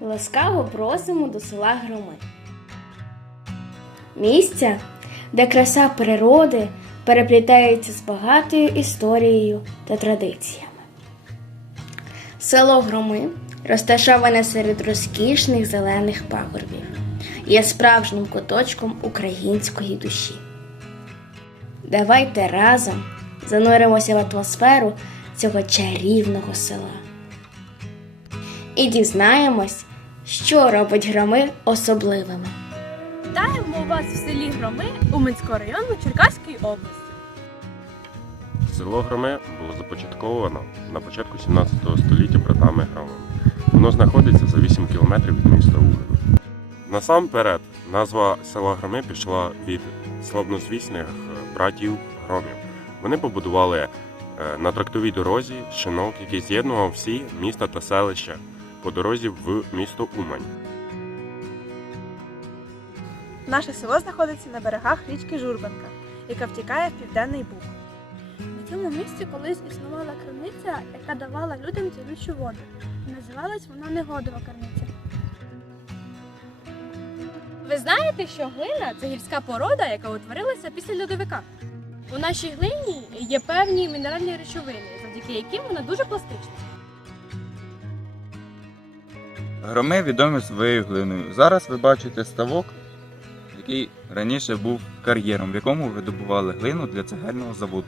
Ласкаво просимо до села Громи. Місця, де краса природи переплітається з багатою історією та традиціями. Село Громи розташоване серед розкішних зелених пагорбів, є справжнім куточком української душі. Давайте разом зануримося в атмосферу цього чарівного села і дізнаємось, що робить громи особливими. Вітаємо вас в селі Громи Уманського району Черкаської області. Село Громи було започатковано на початку 17 століття братами Громами. Воно знаходиться за 8 кілометрів від міста Ужгород. Насамперед, назва села Громи пішла від славнозвісних братів Громів. Вони побудували е, на трактовій дорозі шинок, який з'єднував всі міста та селища по дорозі в місто Умань. Наше село знаходиться на берегах річки Журбанка, яка втікає в південний Буг. На цьому місці колись існувала крамниця, яка давала людям цілющу воду. Називалась вона негодова крамниця. Ви знаєте, що глина це гірська порода, яка утворилася після льодовика. У нашій глині є певні мінеральні речовини, завдяки яким вона дуже пластична. Громи відомі своєю глиною. Зараз ви бачите ставок, який раніше був кар'єром, в якому видобували глину для цегельного заводу.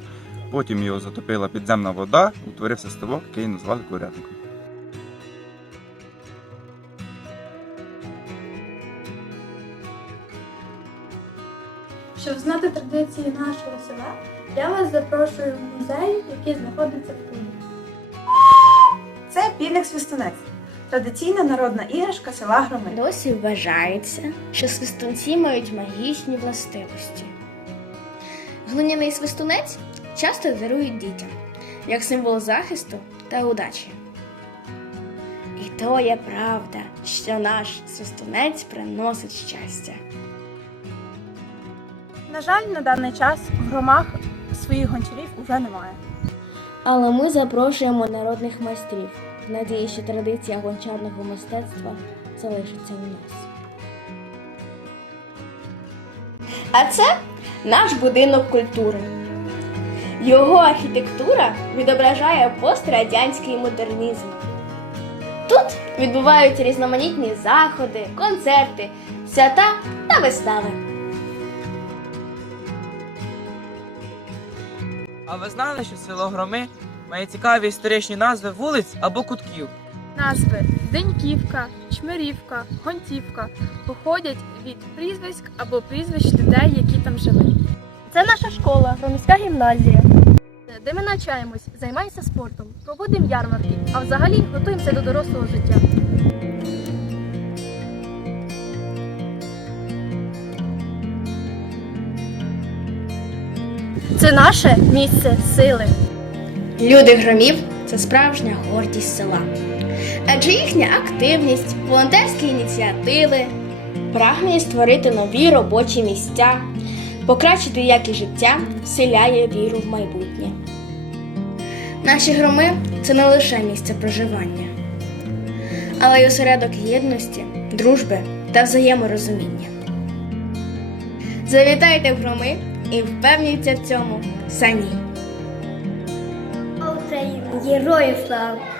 Потім його затопила підземна вода, утворився ставок, який назвали курятником. Щоб знати традиції нашого села, я вас запрошую в музей, який знаходиться в Куні. Це півник свистунець традиційна народна іграшка села Громи. Досі вважається, що свистунці мають магічні властивості. Глиняний свистунець часто дарують дітям як символ захисту та удачі. І то є правда, що наш свистунець приносить щастя. На жаль, на даний час в громах своїх гончарів уже немає. Але ми запрошуємо народних майстрів в надії, що традиція гончарного мистецтва залишиться у нас. А це наш будинок культури. Його архітектура відображає пострадянський модернізм. Тут відбуваються різноманітні заходи, концерти, свята та вистави. А ви знали, що село Громи має цікаві історичні назви вулиць або кутків? Назви Деньківка, Чмирівка, Гонтівка походять від прізвиськ або прізвищ людей, які там жили. Це наша школа, громадська гімназія. Де ми навчаємось, займаємося спортом, проводимо ярмарки, а взагалі готуємося до дорослого життя. Це наше місце сили. Люди громів це справжня гордість села. Адже їхня активність, волонтерські ініціативи, прагнення створити нові робочі місця, покращити якість життя вселяє віру в майбутнє. Наші громи це не лише місце проживання, але й осередок єдності, дружби та взаєморозуміння. Завітайте в громи і впевнюється в цьому самі. Україна, героїв слава!